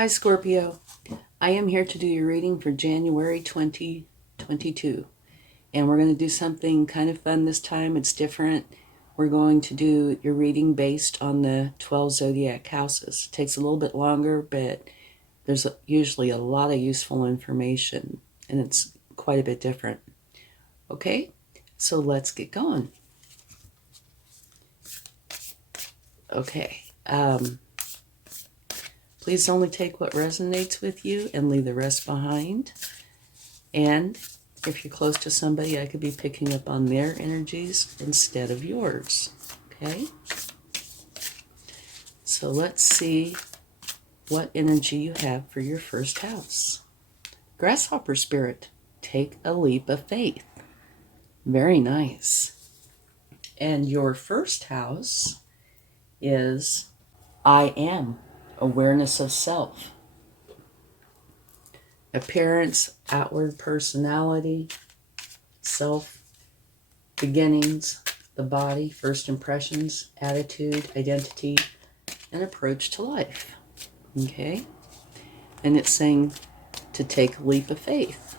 Hi Scorpio, I am here to do your reading for January 2022, and we're going to do something kind of fun this time. It's different. We're going to do your reading based on the 12 Zodiac houses. It takes a little bit longer, but there's usually a lot of useful information, and it's quite a bit different. Okay, so let's get going. Okay, please only take what resonates with you and leave the rest behind. And if you're close to somebody, I could be picking up on their energies instead of yours. Okay? So let's see what energy you have for your first house. Grasshopper spirit, take a leap of faith. Very nice. And your first house is I am, awareness of self. Appearance, outward personality, self, beginnings, the body, first impressions, attitude, identity, and approach to life. Okay? And it's saying to take a leap of faith.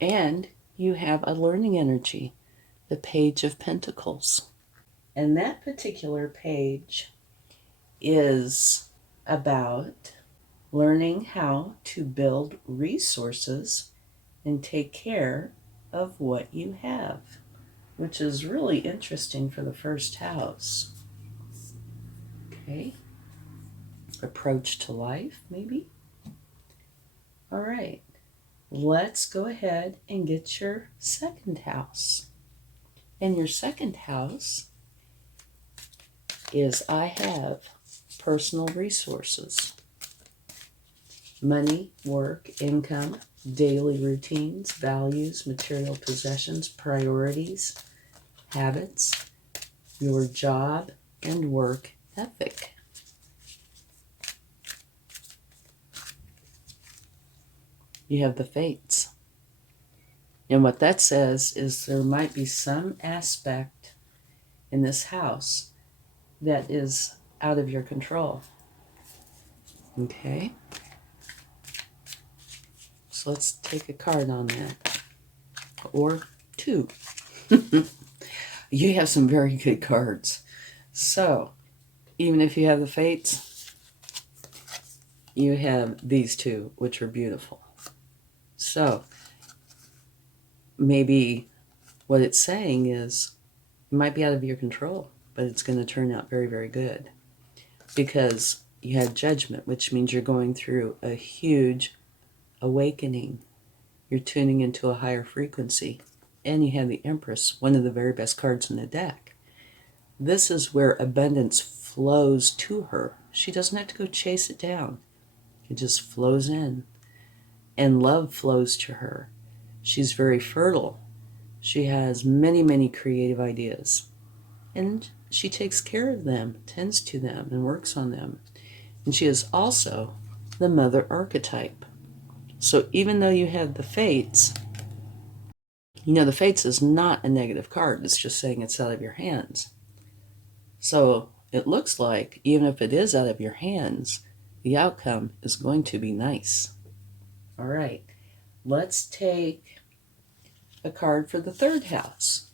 And you have a learning energy, the Page of Pentacles. And that particular page is about learning how to build resources and take care of what you have, which is really interesting for the first house. Okay. Approach to life, maybe. All right. Let's go ahead and get your second house. And your second house is I have personal resources. Money, work, income, daily routines, values, material possessions, priorities, habits, your job and work ethic. You have the fates. And what that says is there might be some aspect in this house that is out of your control. Okay? So let's take a card on that. Or two. You have some very good cards. So, even if you have the fates, you have these two, which are beautiful. So, maybe what it's saying is it might be out of your control, but it's going to turn out very, very good. Because you had Judgment, which means you're going through a huge awakening. You're tuning into a higher frequency. And you have the Empress, one of the very best cards in the deck. This is where abundance flows to her. She doesn't have to go chase it down. It just flows in. And love flows to her. She's very fertile. She has many, many creative ideas. And she takes care of them, tends to them, and works on them. And she is also the mother archetype. So even though you have the fates, you know the fates is not a negative card. It's just saying it's out of your hands. So it looks like even if it is out of your hands, the outcome is going to be nice. All right, let's take a card for the third house.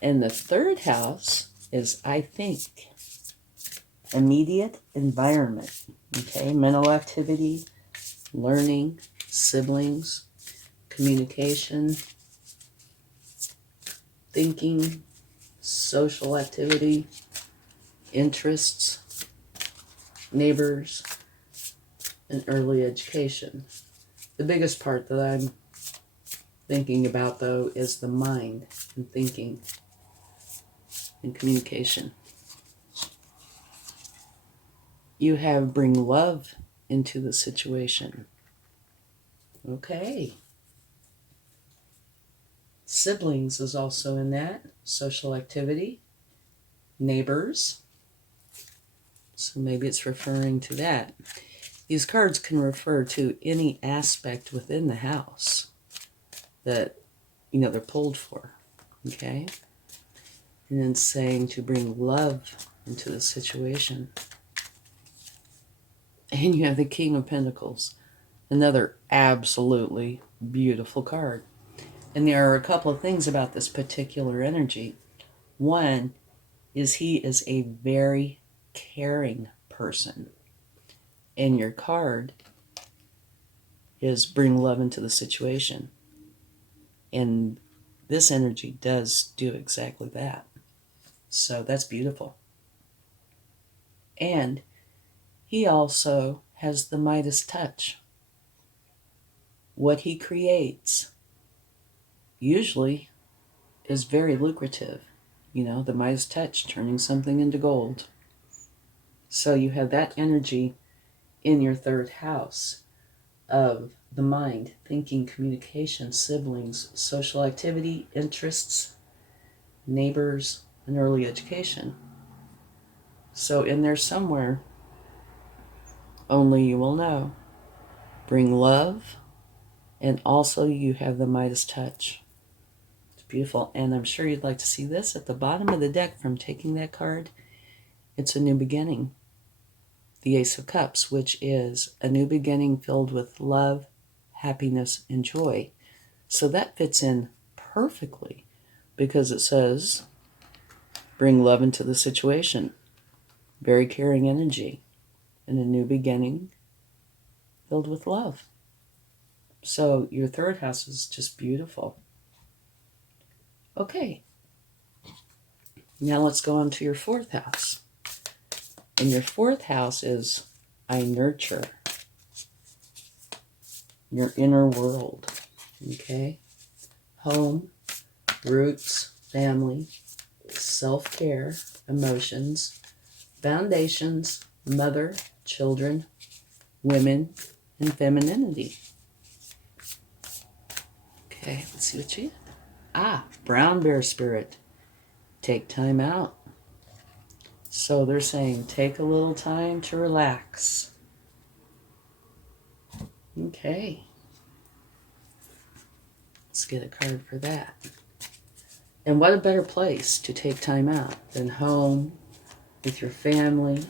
And the third house is, I think, immediate environment. Okay, mental activity, learning, siblings, communication, thinking, social activity, interests, neighbors, and early education. The biggest part that I'm thinking about, though, is the mind and thinking and communication. You have bring love into the situation. Okay. Siblings is also in that. Social activity. Neighbors. So maybe it's referring to that. These cards can refer to any aspect within the house that, they're pulled for. Okay? And then saying to bring love into the situation. And you have the King of Pentacles, another absolutely beautiful card. And there are a couple of things about this particular energy. One is he is a very caring person. And your card is bring love into the situation. And this energy does do exactly that. So that's beautiful. And he also has the Midas touch. What he creates usually is very lucrative. You know, the Midas touch, turning something into gold. So you have that energy in your third house of the mind, thinking, communication, siblings, social activity, interests, neighbors, and early education. So in there somewhere, only you will know. Bring love, and also you have the Midas touch. It's beautiful, and I'm sure you'd like to see this at the bottom of the deck from taking that card. It's a new beginning. The Ace of Cups, which is a new beginning filled with love, happiness, and joy. So that fits in perfectly because it says, bring love into the situation. Very caring energy and a new beginning filled with love. So your third house is just beautiful. Okay, now let's go on to your fourth house. And your fourth house is I nurture your inner world. Okay, home, roots, family, self-care, emotions, foundations, mother, children, women, and femininity. Okay, let's see what you get. Brown bear spirit. Take time out. So they're saying take a little time to relax. Okay. Let's get a card for that. And what a better place to take time out than home, with your family.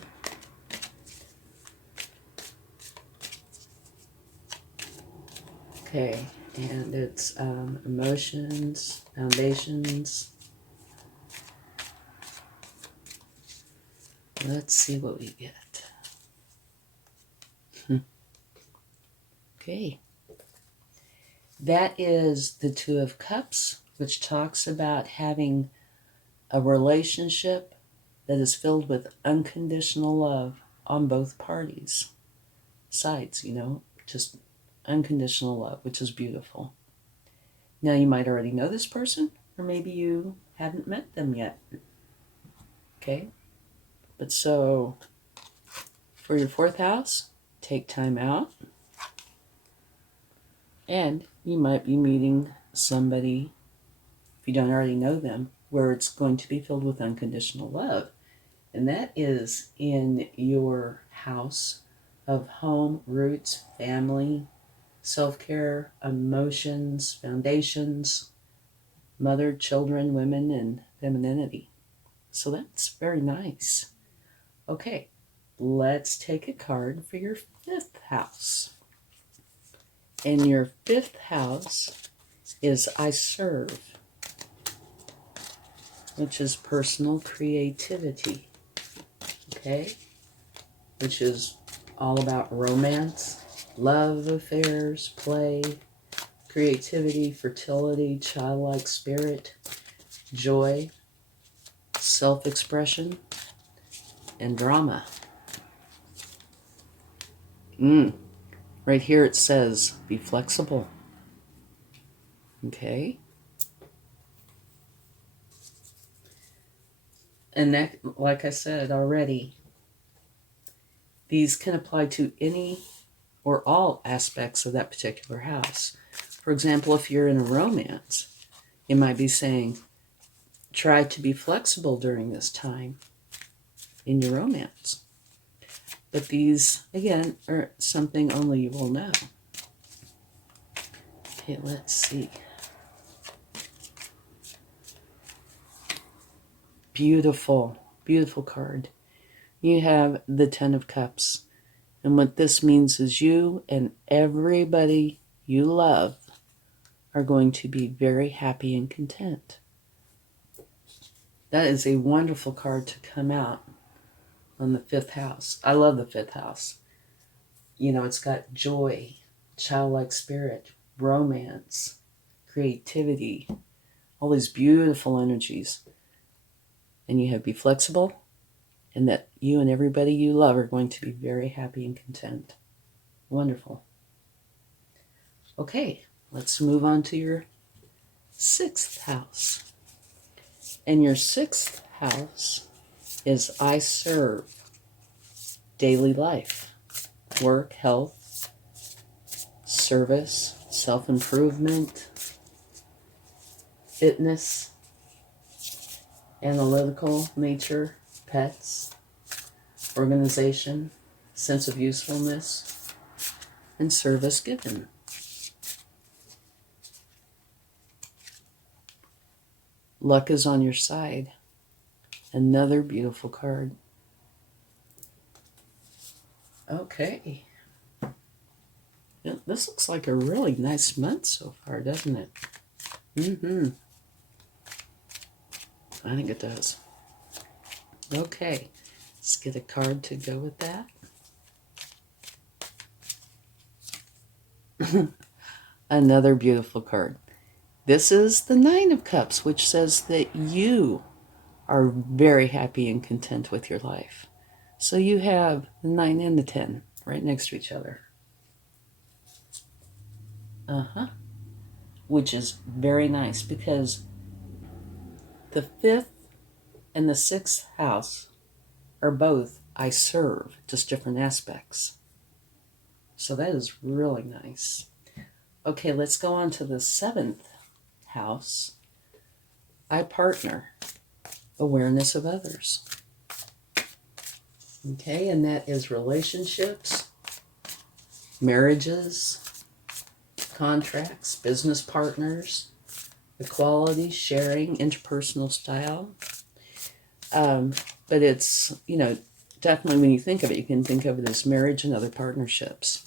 Okay, and it's emotions, foundations. Let's see what we get. Okay. That is the Two of Cups, which talks about having a relationship that is filled with unconditional love on both parties. Sides, you know, just unconditional love, which is beautiful. Now, you might already know this person, or maybe you haven't met them yet. Okay? But so, for your fourth house, take time out. And you might be meeting somebody, if you don't already know them, where it's going to be filled with unconditional love. And that is in your house of home, roots, family, self-care, emotions, foundations, mother, children, women, and femininity. So that's very nice. Okay, let's take a card for your fifth house. And your fifth house is I serve, which is personal creativity, okay? Which is all about romance, love affairs, play, creativity, fertility, childlike spirit, joy, self-expression, and drama. Right here it says, be flexible. Okay? And that, like I said already, these can apply to any or all aspects of that particular house. For example, if you're in a romance, you might be saying, try to be flexible during this time in your romance. But these, again, are something only you will know. Okay, let's see. Beautiful. Beautiful card. You have the Ten of Cups. And what this means is you and everybody you love are going to be very happy and content. That is a wonderful card to come out on the 5th house. I love the 5th house. You know, it's got joy, childlike spirit, romance, creativity, all these beautiful energies. And you have be flexible, and that you and everybody you love are going to be very happy and content. Wonderful. Okay, let's move on to your 6th house. And your 6th house is I serve, daily life, work, health, service, self-improvement, fitness, analytical nature, pets, organization, sense of usefulness, and service given. Luck is on your side. Another beautiful card. Okay. This looks like a really nice month so far, doesn't it? I think it does. Okay. Let's get a card to go with that. Another beautiful card. This is the 9 of Cups, which says that you are very happy and content with your life. So you have the 9 and the 10 right next to each other. Which is very nice because the 5th and the 6th house are both I serve, just different aspects. So that is really nice. Okay, let's go on to the 7th house. I partner, awareness of others. Okay, and that is relationships, marriages, contracts, business partners, equality, sharing, interpersonal style. But it's, definitely when you think of it, you can think of it as marriage and other partnerships.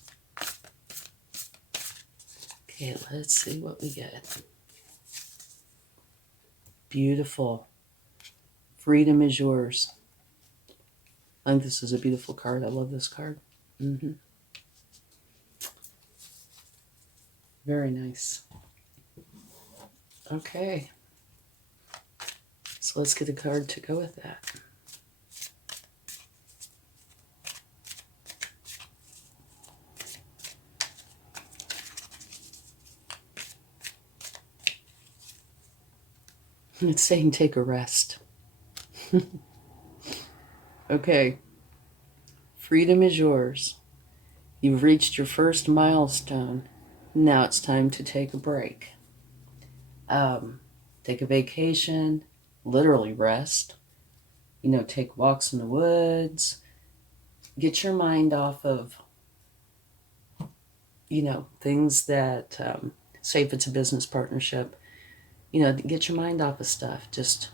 Okay, let's see what we get. Beautiful. Freedom is yours. I think this is a beautiful card. I love this card. Very nice. Okay. So let's get a card to go with that. It's saying take a rest. Okay. Freedom is yours. You've reached your first milestone. Now it's time to take a break. Take a vacation, literally rest. Take walks in the woods. Get your mind off of, things that, say if it's a business partnership, get your mind off of stuff. Just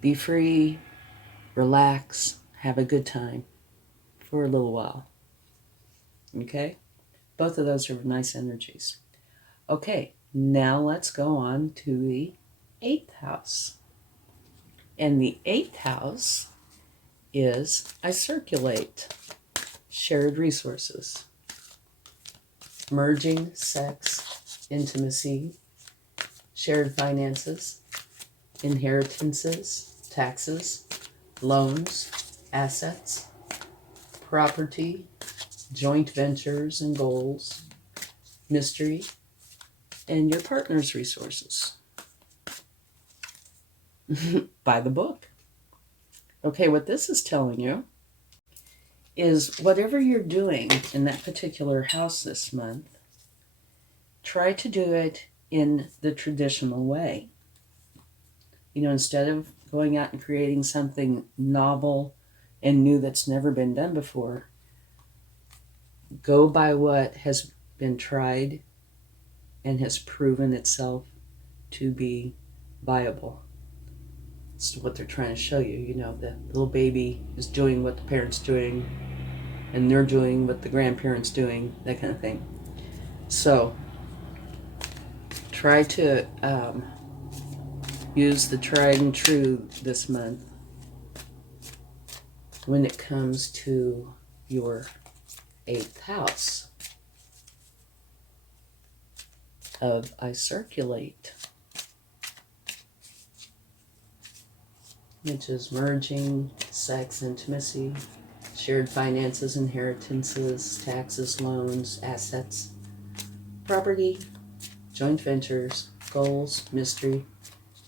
be free, relax, have a good time for a little while. Okay? Both of those are nice energies. Okay, now let's go on to the 8th house. And the 8th house is I circulate, shared resources, merging, sex, intimacy, shared finances, inheritances, taxes, loans, assets, property, joint ventures and goals, mystery, and your partner's resources. By the book. Okay, what this is telling you is whatever you're doing in that particular house this month, try to do it in the traditional way. Instead of going out and creating something novel and new that's never been done before, go by what has been tried and has proven itself to be viable. It's what they're trying to show you. You know, the little baby is doing what the parent's doing, and they're doing what the grandparents doing, that kind of thing. So try to use the tried and true this month when it comes to your 8th house of I circulate, which is merging, sex, intimacy, shared finances, inheritances, taxes, loans, assets, property, joint ventures, goals, mystery,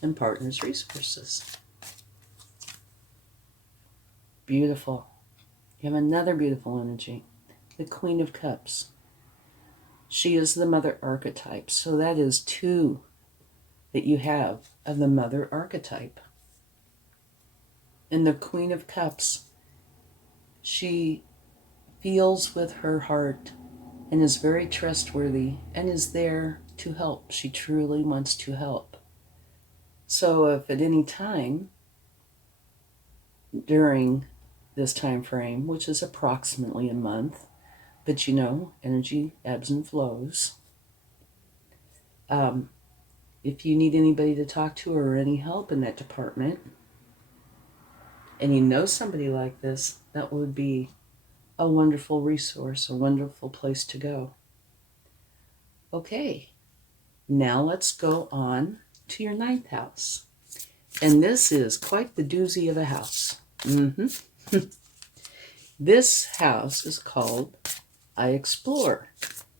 and partners' resources. Beautiful. You have another beautiful energy, the Queen of Cups. She is the mother archetype, so that is 2 that you have of the mother archetype. And the Queen of Cups, she feels with her heart and is very trustworthy and is there to help. She truly wants to help. So if at any time during this time frame, which is approximately a month, but you know, energy ebbs and flows, if you need anybody to talk to or any help in that department, and you know somebody like this, that would be a wonderful resource, a wonderful place to go. Okay, now let's go on to your 9th house. And this is quite the doozy of a house. This house is called I Explore,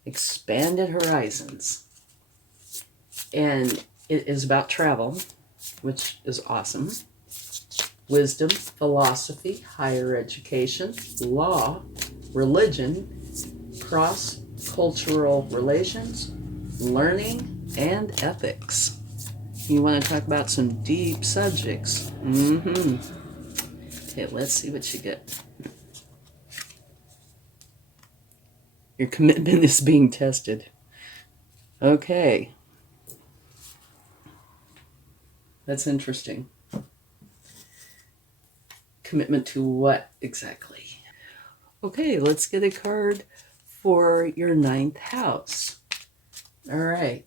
Expanded Horizons. And it is about travel, which is awesome. Wisdom, philosophy, higher education, law, religion, cross-cultural relations, learning, and ethics. You want to talk about some deep subjects. Okay, let's see what you get. Your commitment is being tested. Okay. That's interesting. Commitment to what exactly? Okay, let's get a card for your 9th house. All right.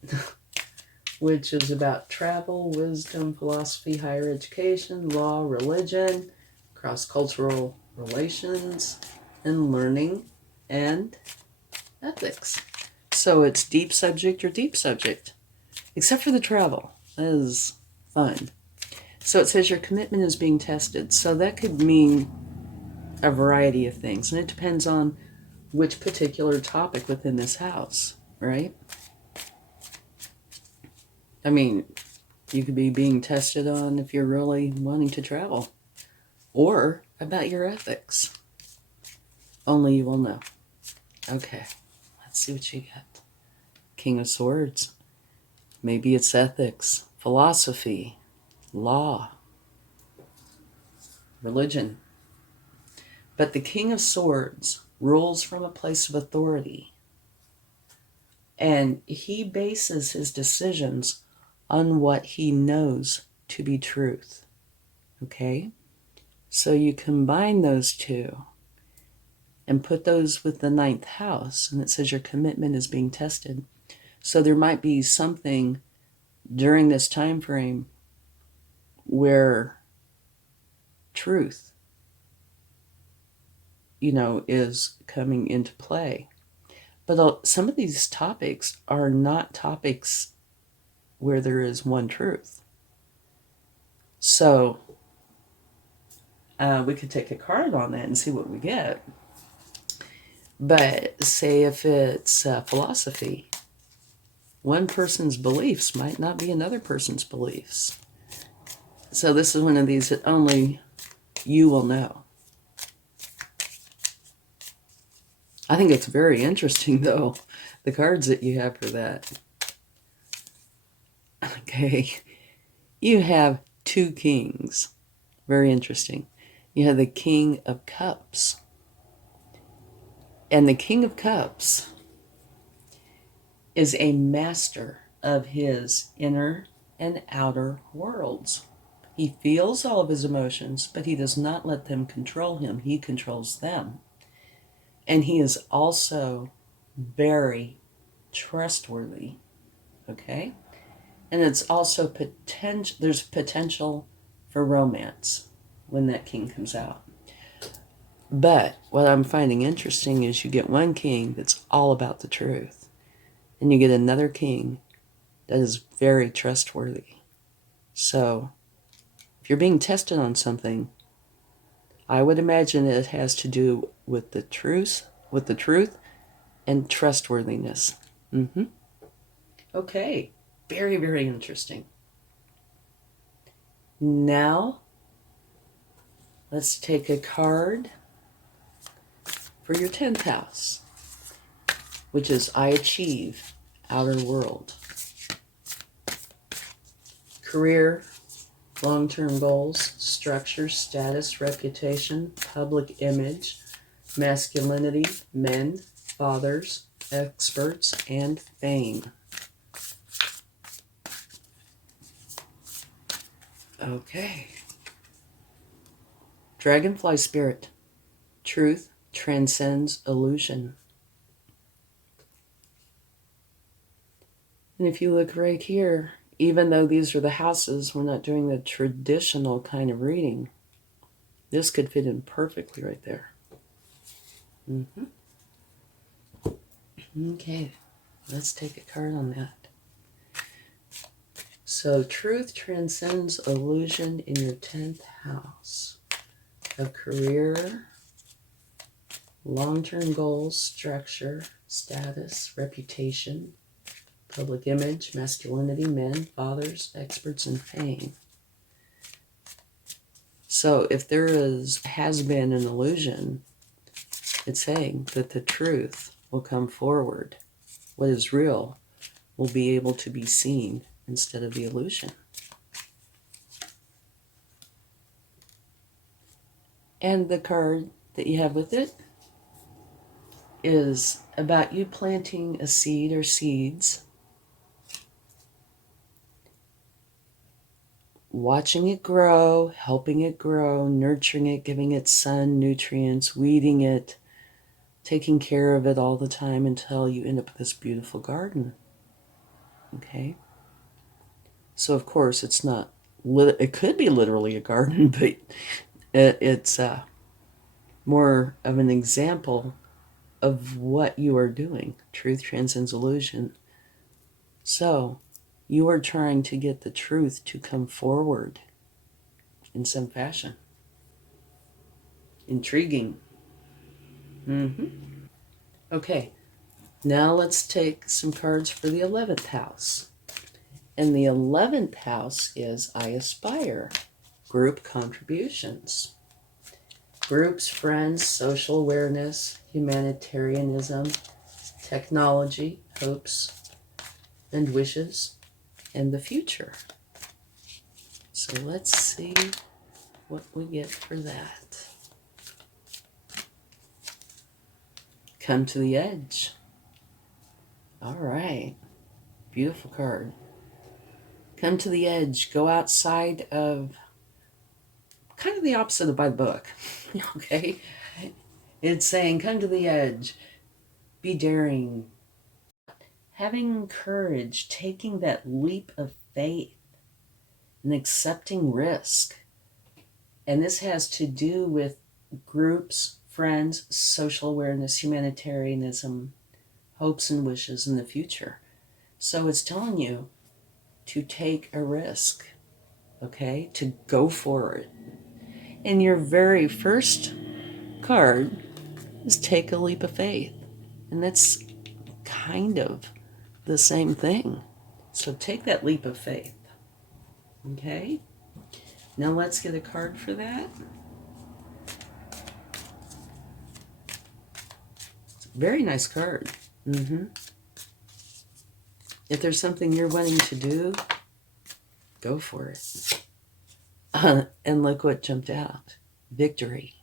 Which is about travel, wisdom, philosophy, higher education, law, religion, cross-cultural relations, and learning, and ethics. So it's deep subject or deep subject, except for the travel. That is fun. So it says your commitment is being tested. So that could mean a variety of things, and it depends on which particular topic within this house, right? I mean, you could be being tested on if you're really wanting to travel, or about your ethics. Only you will know. Okay, let's see what you get. King of Swords. Maybe it's ethics, philosophy, law, religion. But the King of Swords rules from a place of authority, and he bases his decisions on what he knows to be truth. Okay? So you combine those two and put those with the 9th house, and it says your commitment is being tested. So there might be something during this time frame where truth, is coming into play. But some of these topics are not topics where there is one truth. So we could take a card on that and see what we get. But say if it's philosophy, one person's beliefs might not be another person's beliefs. So this is one of these that only you will know. I think it's very interesting, though, the cards that you have for that. Okay, you have 2 kings. Very interesting. You have the King of Cups. And the King of Cups is a master of his inner and outer worlds. He feels all of his emotions, but he does not let them control him. He controls them. And he is also very trustworthy, okay? And it's also there's potential for romance when that king comes out. But what I'm finding interesting is you get one king that's all about the truth, and you get another king that is very trustworthy. So if you're being tested on something, I would imagine it has to do with the truth, and trustworthiness. Okay, very, very interesting. Now, let's take a card for your 10th house, which is I achieve, outer world. Career, long-term goals, structure, status, reputation, public image, masculinity, men, fathers, experts, and fame. Okay. Dragonfly spirit. Truth transcends illusion. And if you look right here, even though these are the houses, we're not doing the traditional kind of reading. This could fit in perfectly right there. Okay, let's take a card on that. So, truth transcends illusion in your 10th house of career, long-term goals, structure, status, reputation, public image, masculinity, men, fathers, experts, and fame. So if there has been an illusion, it's saying that the truth will come forward. What is real will be able to be seen instead of the illusion. And the card that you have with it is about you planting a seed or seeds, watching it grow, helping it grow, nurturing it, giving it sun, nutrients, weeding it, taking care of it all the time until you end up with this beautiful garden. Okay? So, of course, it's not, it could be literally a garden, but it's more of an example of what you are doing. Truth transcends illusion. So, you are trying to get the truth to come forward in some fashion. Intriguing. Okay, now let's take some cards for the 11th house. And the 11th house is I aspire, group contributions. Groups, friends, social awareness, humanitarianism, technology, hopes and wishes, and the future. So let's see what we get for that. Come to the edge. All right. Beautiful card. Come to the edge. Go outside of kind of the opposite of by the book. Okay? It's saying come to the edge. Be daring. Having courage. Taking that leap of faith. And accepting risk. And this has to do with groups, friends, social awareness, humanitarianism, hopes and wishes in the future. So it's telling you to take a risk, okay? To go for it. And your very first card is take a leap of faith. And that's kind of the same thing. So take that leap of faith, okay? Now let's get a card for that. It's a very nice card. If there's something you're wanting to do, go for it. And look what jumped out. Victory.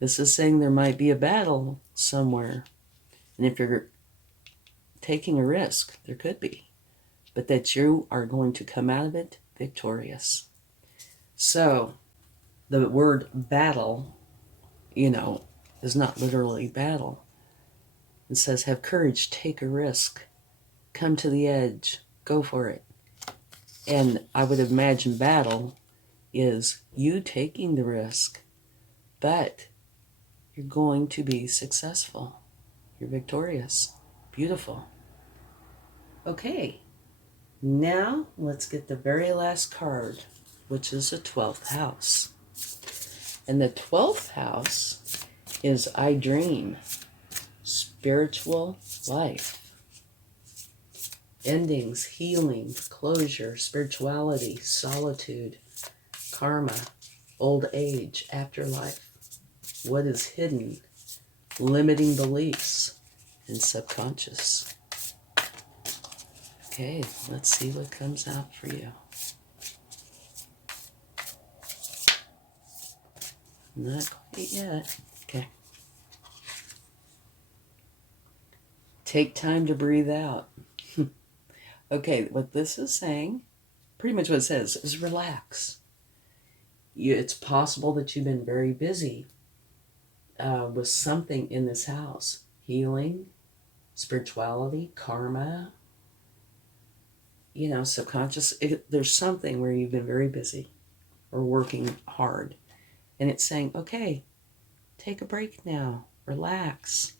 This is saying there might be a battle somewhere. And if you're taking a risk, there could be. But that you are going to come out of it victorious. So the word battle, is not literally battle. It says have courage, take a risk, come to the edge, go for it. And I would imagine battle is you taking the risk, but you're going to be successful. You're victorious. Beautiful. Okay, now let's get the very last card, which is the 12th house. And the 12th house is I dream, spiritual life, endings, healing, closure, spirituality, solitude, karma, old age, afterlife, what is hidden, limiting beliefs, and subconscious. Okay, let's see what comes out for you. Not quite yet. Okay. Take time to breathe out. Okay, what this is saying, pretty much what it says, is relax. It's possible that you've been very busy with something in this house. Healing, spirituality, karma, subconscious. There's something where you've been very busy or working hard. And it's saying, okay, take a break now. Relax.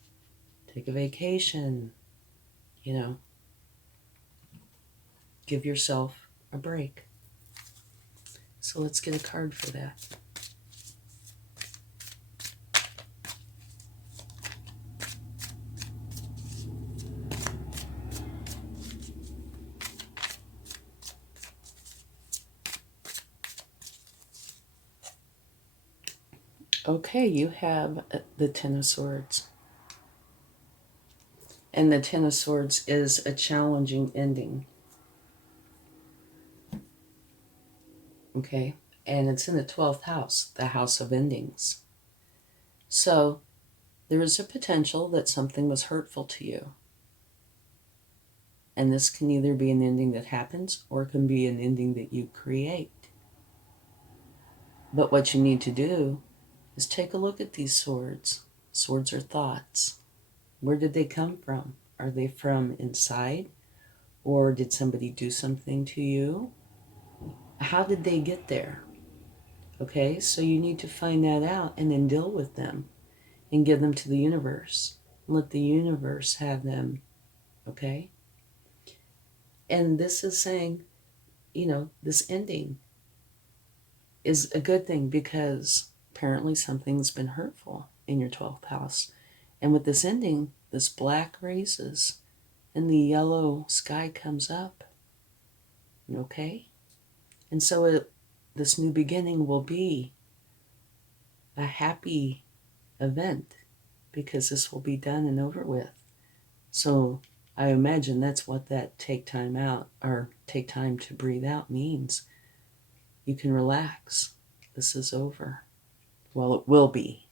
Take a vacation. Give yourself a break. So let's get a card for that. Okay, you have the Ten of Swords. And the Ten of Swords is a challenging ending. Okay, and it's in the 12th house, the house of endings. So there is a potential that something was hurtful to you. And this can either be an ending that happens or it can be an ending that you create. But what you need to do is take a look at these swords. Swords are thoughts. Where did they come from? Are they from inside? Or did somebody do something to you? How did they get there? Okay, so you need to find that out and then deal with them and give them to the universe. Let the universe have them, okay? And this is saying, this ending is a good thing because apparently something's been hurtful in your 12th house. And with this ending, this black raises and the yellow sky comes up. Okay? And so this new beginning will be a happy event because this will be done and over with. So I imagine that's what that take time out or take time to breathe out means. You can relax. This is over. Well, it will be.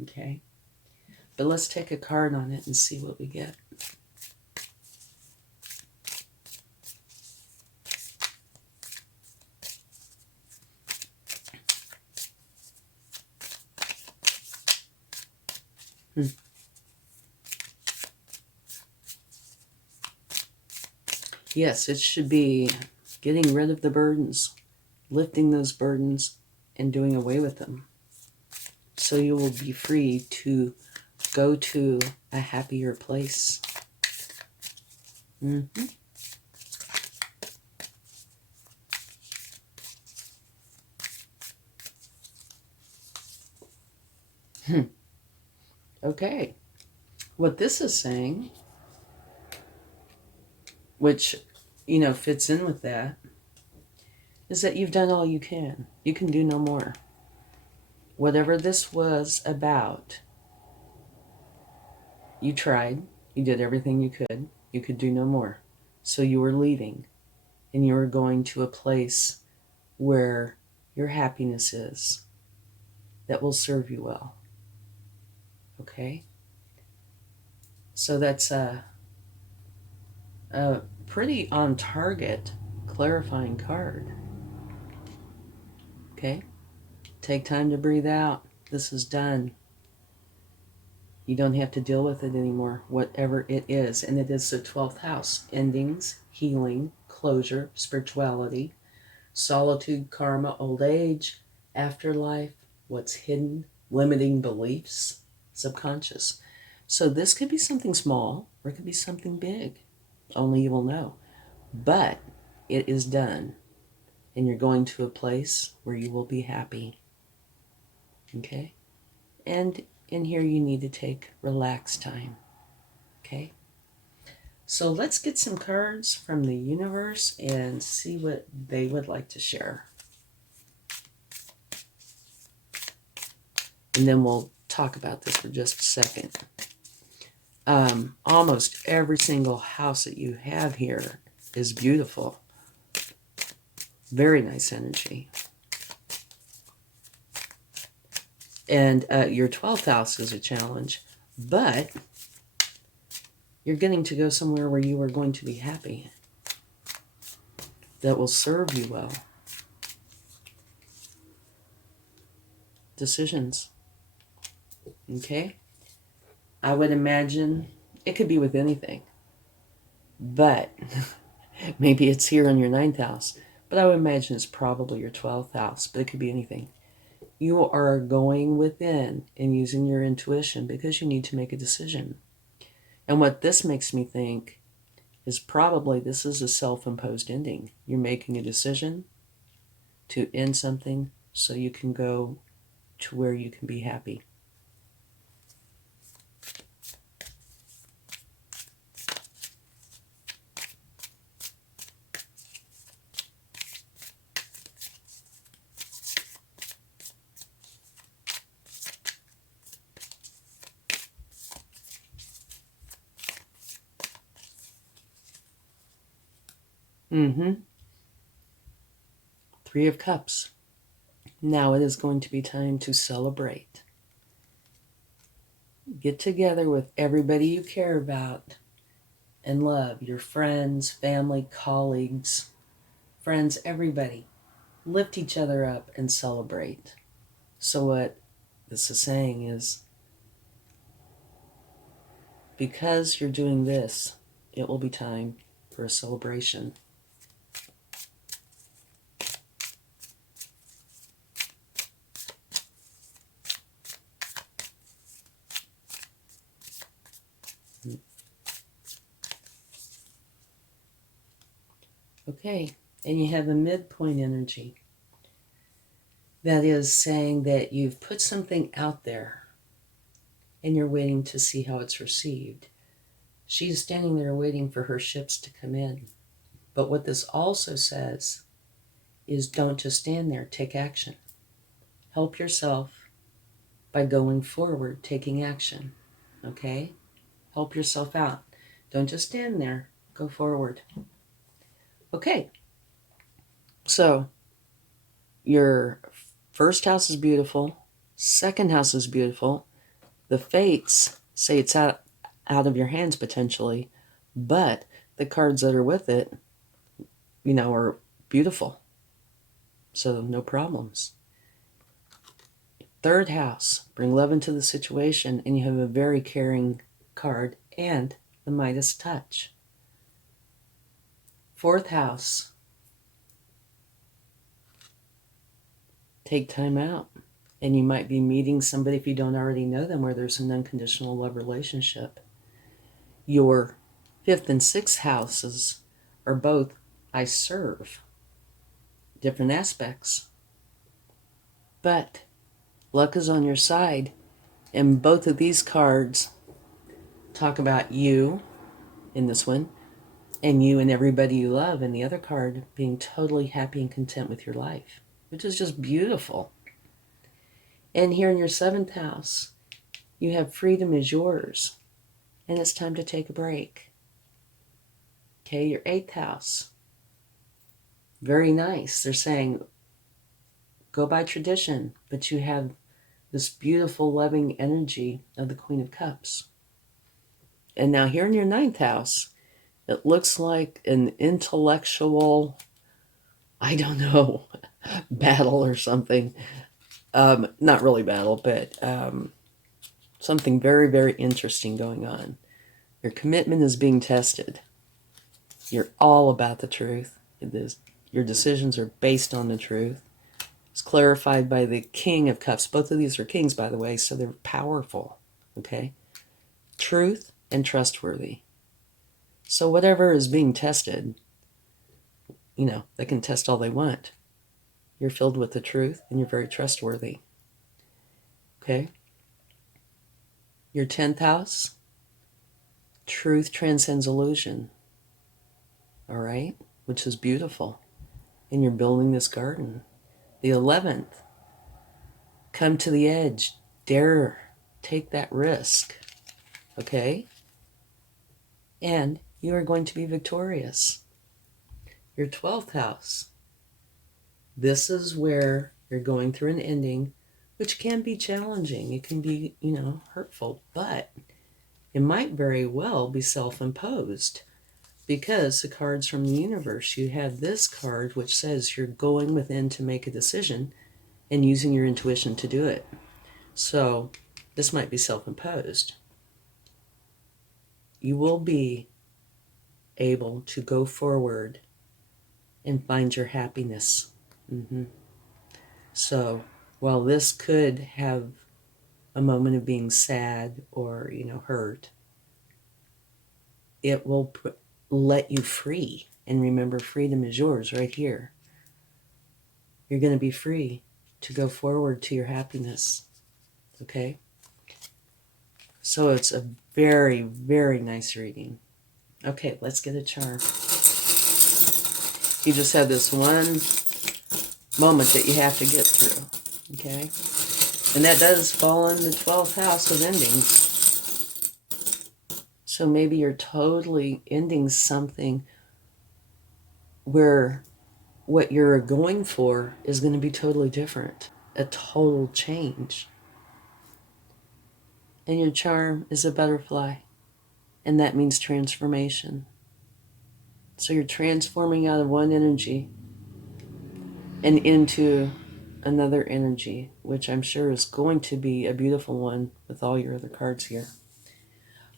Okay? But let's take a card on it and see what we get. Yes, it should be getting rid of the burdens, lifting those burdens, and doing away with them. So you will be free to go to a happier place. Okay. What this is saying, which, fits in with that, is that you've done all you can. You can do no more. Whatever this was about, you tried. You did everything you could. You could do no more. So you were leaving, and you were going to a place where your happiness is, that will serve you well. Okay? So that's a pretty on target, clarifying card. Okay? Take time to breathe out. This is done. You don't have to deal with it anymore, whatever it is. And it is the 12th house. Endings, healing, closure, spirituality, solitude, karma, old age, afterlife, what's hidden, limiting beliefs, subconscious. So this could be something small or it could be something big. Only you will know. But it is done. And you're going to a place where you will be happy. Okay? And in here you need to take relaxed time. Okay? So let's get some cards from the universe and see what they would like to share. And then we'll talk about this for just a second. Almost every single house that you have here is beautiful. Very nice energy. And your 12th house is a challenge, but you're getting to go somewhere where you are going to be happy. That will serve you well. Decisions. Okay? I would imagine it could be with anything, but maybe it's here in your 9th house, but I would imagine it's probably your 12th house, but it could be anything. You are going within and using your intuition because you need to make a decision. And what this makes me think is probably this is a self-imposed ending. You're making a decision to end something so you can go to where you can be happy. Three of Cups. Now it is going to be time to celebrate. Get together with everybody you care about and love. Your friends, family, colleagues, friends, everybody. Lift each other up and celebrate. So what this is saying is, because you're doing this, it will be time for a celebration. Okay, and you have a midpoint energy. That is saying that you've put something out there and you're waiting to see how it's received. She's standing there waiting for her ships to come in. But what this also says is don't just stand there, take action. Help yourself by going forward, taking action. Okay? Help yourself out. Don't just stand there, go forward. Okay. So, your first house is beautiful. Second house is beautiful. The fates say it's out of your hands potentially, but the cards that are with it, are beautiful. So no problems. Third house, bring love into the situation, and you have a very caring card and the Midas touch. Fourth house, take time out. And you might be meeting somebody, if you don't already know them, where there's an unconditional love relationship. Your 5th and 6th houses are both I serve. Different aspects. But luck is on your side. And both of these cards talk about you in this one, and you and everybody you love in the other card being totally happy and content with your life, which is just beautiful. And here in your 7th house, you have freedom is yours. And it's time to take a break. Okay, your 8th house. Very nice. They're saying, go by tradition, but you have this beautiful, loving energy of the Queen of Cups. And now here in your 9th house, it looks like an intellectual, I don't know, battle or something. Not really battle, but something very, very interesting going on. Your commitment is being tested. You're all about the truth. Your decisions are based on the truth. It's clarified by the King of Cups. Both of these are kings, by the way, so they're powerful. Okay? Truth and trustworthy. So whatever is being tested, they can test all they want. You're filled with the truth and you're very trustworthy. Okay? Your 10th house, truth transcends illusion. All right? Which is beautiful. And you're building this garden. The 11th, come to the edge. Dare. Take that risk. Okay? And you are going to be victorious. Your 12th house. This is where you're going through an ending, which can be challenging. It can be, hurtful, but it might very well be self-imposed because the cards from the universe, you have this card which says you're going within to make a decision and using your intuition to do it. So this might be self-imposed. You will be able to go forward and find your happiness. So while this could have a moment of being sad or, hurt, it will let you free. And remember, freedom is yours right here. You're going to be free to go forward to your happiness. Okay? So it's a very, very nice reading. Okay, let's get a charm. You just have this one moment that you have to get through. Okay? And that does fall in the 12th house of endings. So maybe you're totally ending something where what you're going for is going to be totally different. A total change. And your charm is a butterfly. And that means transformation. So you're transforming out of one energy and into another energy, which I'm sure is going to be a beautiful one with all your other cards here.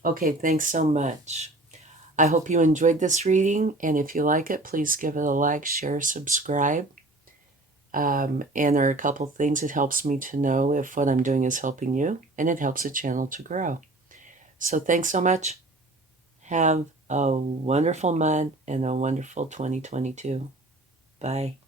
Okay, thanks so much. I hope you enjoyed this reading, and if you like it, please give it a like, share, subscribe. And there are a couple things it helps me to know if what I'm doing is helping you, and it helps the channel to grow. So thanks so much. Have a wonderful month and a wonderful 2022. Bye.